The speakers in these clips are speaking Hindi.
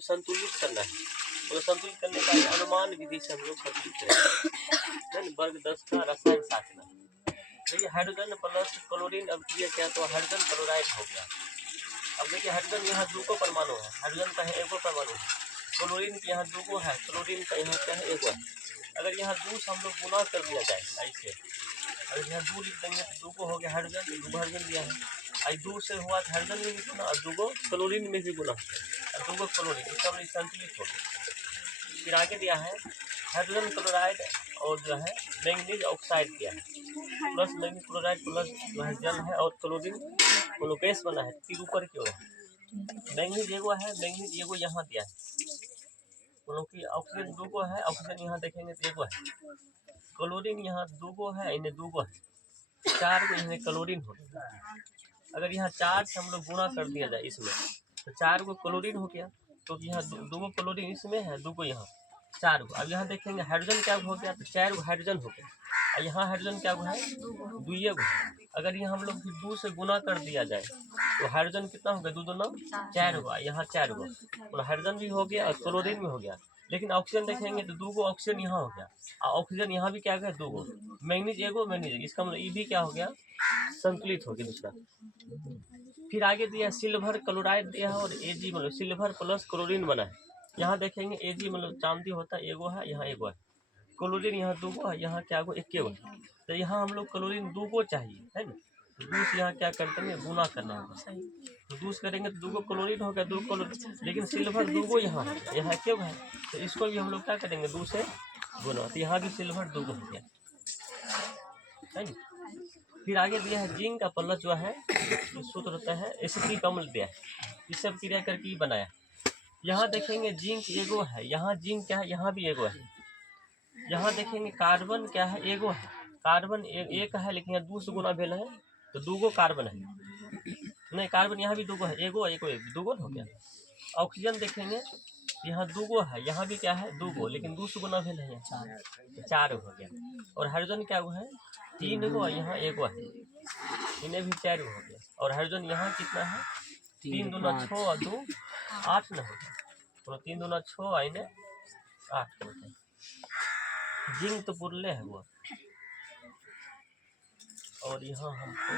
को संतुलित करना है। तो संतुलित करने का अनुमान विधि से हम लोग संतुलित करेंगे। वर्ग 10 का रसायन शास्त्र। देखिए हाइड्रोजन प्लस क्लोरीन अब क्रिया क्या, तो हाइड्रोजन क्लोराइड हो गया। अब देखिए हाइड्रोजन यहाँ 2 को परमाणु है, हाइड्रोजन का है 1 परमाणु है, क्लोरीन के यहाँ 2 है, क्लोरीन का यहाँ क्या है 1 है। अगर यहाँ 2 से हम लोग गुना कर दिया जाए ऐसे, अगर यहाँ 2 लिख देंगे तो 2 को हो गया हाइड्रोजन, 2 हाइड्रोजन दिया है, आई 2 से हुआ तो हाइड्रोजन में भी गुना और 2 क्लोरीन में भी गुना और 2 क्लोरीन, इसका मतलब संतुलित हो गया। फिर आगे दिया है हाइड्रोजन क्लोराइड और जो है मैंगनीज ऑक्साइड दिया है, प्लस मैंगनीज क्लोराइड प्लस जो है जल है और क्लोरीन ग्लूकोज बना है, फिर ऊपर की ओर है मैंगनीज एगो है, मैंगनीज एगो यहाँ दिया है, क्योंकि ऑक्सीजन 2 को है, ऑक्सीजन यहाँ देखेंगे तो एगो है, क्लोरीन यहाँ 2 को है, इन्हें 2 को है, 4 को इन्हें क्लोरीन हो गया। अगर यहाँ 4 से हम लोग गुणा कर दिया जाए इसमें तो 4 को क्लोरीन हो गया, क्योंकि यहाँ 2 क्लोरीन इसमें है, 2 को यहाँ 4 को। अब यहाँ देखेंगे हाइड्रोजन क्या हो गया, तो 4 को हाइड्रोजन हो गया, और यहाँ हाइड्रोजन क्या है 2 को। अगर यहाँ हम लोग 2 से गुना कर दिया जाए तो हाइड्रोजन कितना हो गया, 2 2 4 को, यहाँ 4 को, मतलब हाइड्रोजन भी हो गया और क्लोरीन भी हो गया। लेकिन ऑक्सीजन देखेंगे तो 2 को ऑक्सीजन यहाँ हो गया, और ऑक्सीजन यहाँ भी क्या गया 2 को, मैंगनीज एगो मैंगनीज, इसका मतलब ये भी क्या हो गया संतुलित हो गया दूसरा। फिर आगे दिया सिल्वर क्लोराइड दिया है और Ag मतलब सिल्वर प्लस क्लोरीन बना है। यहाँ देखेंगे Ag मतलब चांदी होता है, एगो है, यहाँ एगो है, क्लोरीन यहाँ 2 को है, यहाँ क्या को 1 है, तो यहाँ हम लोग क्लोरीन 2 को चाहिए है ना, तो 2 से यहाँ क्या करते हैं गुना करना होगा, तो 2 से करेंगे तो 2 को क्लोरीन हो गया, 2 क्लोरीन, लेकिन सिल्वर 2 को यहाँ है, यहाँ क्यों है, तो इसको भी हम लोग क्या करेंगे 2 से गुना, तो यहाँ भी सिल्वर 2 को हो गया है ना। फिर आगे दिया है जिंक का प्लस जो है सूत्र होता है एसिटिक अम्ल दिया है, इस सब क्रिया करके ही बनाया। यहाँ देखेंगे जिंक एगो है, यहाँ जिंक क्या है, यहाँ भी एगो है, यहाँ देखेंगे कार्बन क्या है एगो है, कार्बन एक है, लेकिन यहाँ 2 से गुना भेल है तो 2 गो कार्बन है, नहीं कार्बन यहाँ भी 2 गो है, एगो 2 गो हो गया। ऑक्सीजन देखेंगे यहाँ 2 गो है, यहाँ भी क्या है 2 गो, लेकिन 2 से गुना भेल है 4 हो गया। और हाइड्रोजन क्या है 3 गो, यहाँ एगो है, इन्हें भी 4 हो गया। और हाइड्रोजन यहाँ कितना है 3 दूना 6 और 2 8 न हो गया, तो 3 दूना 6 और इन्हें 8 हो गया। जिंक तो पुरले है वो, और यहाँ हमको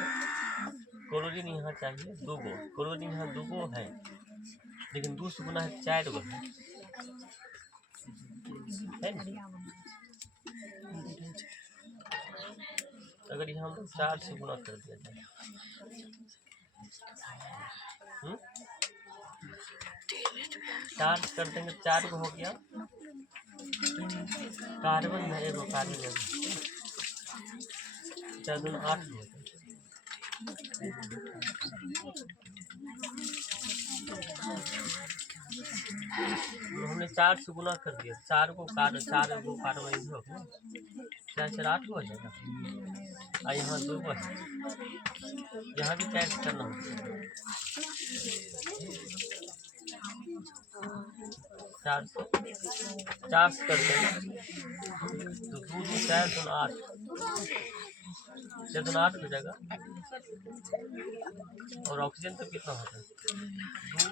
क्लोरीन यहाँ चाहिए 2 गो, क्लोरीन यहाँ 2 गो है, लेकिन 2 से गुना है 4 गो है ना। अगर यहाँ हम 4 से गुना कर दिया जाए 4 से कर देंगे 4 को हो गया, कार्बन है एगो, कार्बन एगो 4 दूना 8 हो गया। हमने 4 से गुना कर दिया, 4 को कार्बन हो गया, 4 4 8 हो जाएगा, और यहाँ 2 को है, यहाँ भी 4 से करना होगा, 4 से कर देंगे तो 2 2 4 2 8 4 2 8 हो जाएगा। और ऑक्सीजन तो कितना होता है 2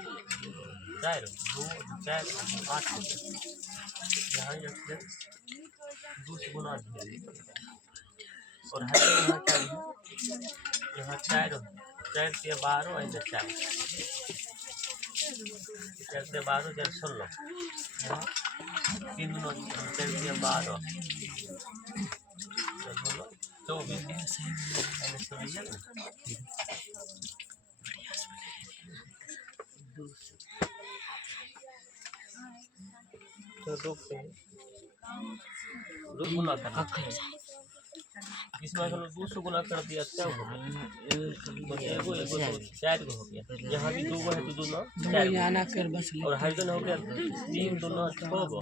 4 2 4 8 हो जाएगा, यहाँ ऑक्सीजन 2 से गुना है। और हाइड्रोजन यहाँ क्या है, यहाँ 4 4 से 12 और 4 4 से 12 4 16, यहाँ 3 दूना 4 से 12 24 तो 2 गुना करना, इसमें हम 2 से गुना कर दिया क्या हो गया, एगो 4 गो हो गया, यहाँ भी 2 गो है तो 2 9 4, और हाइड्रोजन हो गया 3 दूना 6 गो,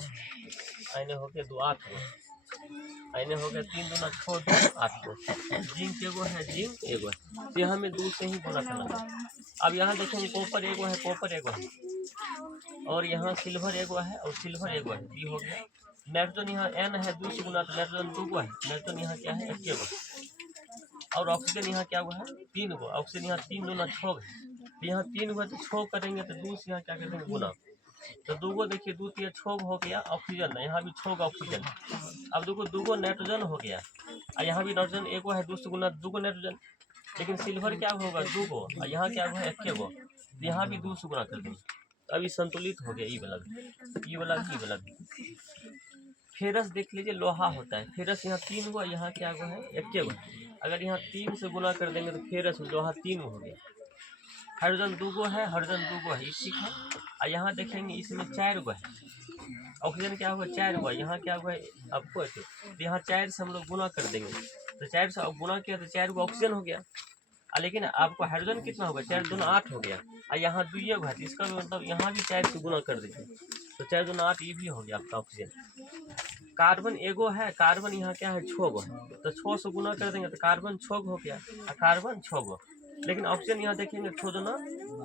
आइने हो गया 2 8 गो, आइने हो गया 3 दूना 6 2 8 गो। जिंक एगो है, जिंक एगो है, तो यहाँ में 2 से ही गुना करना। अब यहाँ देखेंगे कॉपर एगो है, कॉपर एगो है, और यहाँ सिल्वर एगो है और सिल्वर एगो है, ये हो गया। नाइट्रोजन यहाँ N है, 2 से गुना तो नाइट्रोजन 2 गो है, नाइट्रोजन यहाँ क्या है 1 गो, और ऑक्सीजन यहाँ क्या हुआ है 3 गो, ऑक्सीजन यहाँ 3 दूना 6 है, यहाँ 3 गो है तो 6 करेंगे तो 2 से यहाँ क्या करेंगे गुना, तो दूगो देखिए, दो तीन छोग हो गया ऑक्सीजन, यहाँ भी छोग ऑक्सीजन। अब देखो दूगो नाइट्रोजन हो गया, और यहाँ भी नाइट्रोजन एगो है, दूसरे गुना दूगो नाइट्रोजन। लेकिन सिल्वर क्या होगा, दूगो, और यहाँ क्या होगा, एक गो, यहाँ भी 2 गुना कर देंगे। तो अभी संतुलित हो गया, ये वाला भी, ये वाला भी, ये वाला भी। फेरस देख लीजिए, लोहा होता है, फेरस यहाँ 3 गो, यहाँ क्या गो है, एक गो। अगर यहाँ 3 से गुना कर देंगे तो फेरस लोहा 3 हो गया। हाइड्रोजन 2 गो है, हाइड्रोजन 2 गो है, ये ठीक है। और यहाँ देखेंगे इसमें 4 गो है, ऑक्सीजन क्या होगा, 4 गो, यहाँ क्या हुआ आपको, तो यहाँ 4 से हम लोग गुना कर देंगे, तो 4 से गुना किया तो 4 गो ऑक्सीजन हो गया। लेकिन आपको हाइड्रोजन कितना होगा, 4 दूना 8 हो गया, और यहाँ 2 गो है, इसका मतलब यहाँ भी 4 से गुना कर दीजिए, तो 4 दूना 8, ये भी हो गया आपका ऑक्सीजन। कार्बन एगो है, कार्बन यहाँ क्या है, 6 गो है, तो 6 से गुना कर देंगे तो कार्बन 6 हो गया, और कार्बन 6 गो। लेकिन ऑक्सीजन यहाँ देखेंगे 6 दूना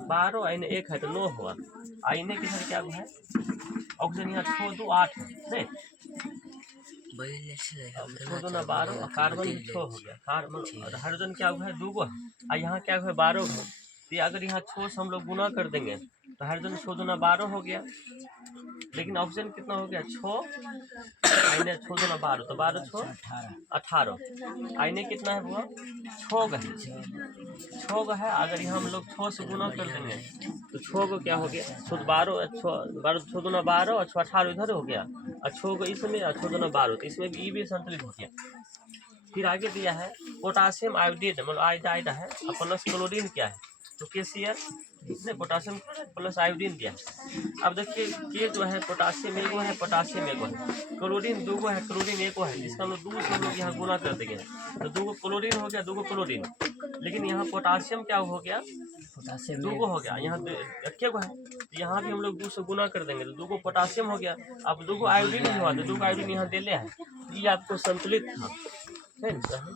12, आइने 1 है तो 9 हुआ, आइने के साथ क्या है, ऑक्सीजन यहाँ 6 2 8 है, नहीं 6 दूना 12, और कार्बन 6 हो गया, कार्बन। हाइड्रोजन क्या हुआ है, 2 गो है, और यहाँ क्या हुआ है, 12 है। तो अगर यहाँ 6 से हम लोग गुना कर देंगे तो हाइड्रोजन 6 दूना 12 हो गया। लेकिन ऑक्सीजन कितना हो गया, 6, आइने 6 दूना 12, तो 12 6 18, आइने कितना है वो 6 है, 6 है। अगर यहाँ हम लोग 6 से गुना कर देंगे तो 6 को क्या हो गया, 6 12, 6 दूना 12, और 6 18 इधर हो गया, और 6 को इसमें, और 6 दूना 12, तो इसमें भी भी संतुलित हो गया। फिर आगे दिया है पोटासियम आयोडीन, मतलब आयोडाइड है, और प्लस क्लोरीन क्या है, तो KCl, इसने पोटासियम प्लस आयोडीन दिया। अब देखिए के जो है पोटासियम एगो है, पोटासियम एगो है, क्लोरीन 2 गो है, क्लोरीन एगो है, इसका हम लोग 2 से हम लोग यहाँ गुना कर देंगे तो 2 गो क्लोरीन हो गया, 2 गो क्लोरीन। लेकिन यहाँ पोटासियम क्या हो गया, पोटासियम 2 गो हो गया, यहाँ एक गो है, तो यहाँ भी हम लोग 2 से गुना कर देंगे तो 2 गो पोटासियम हो गया। अब 2 गो आयोडीन भी हुआ, तो 2 गो आयोडीन यहाँ दे है, ये आपको संतुलित था, है ना।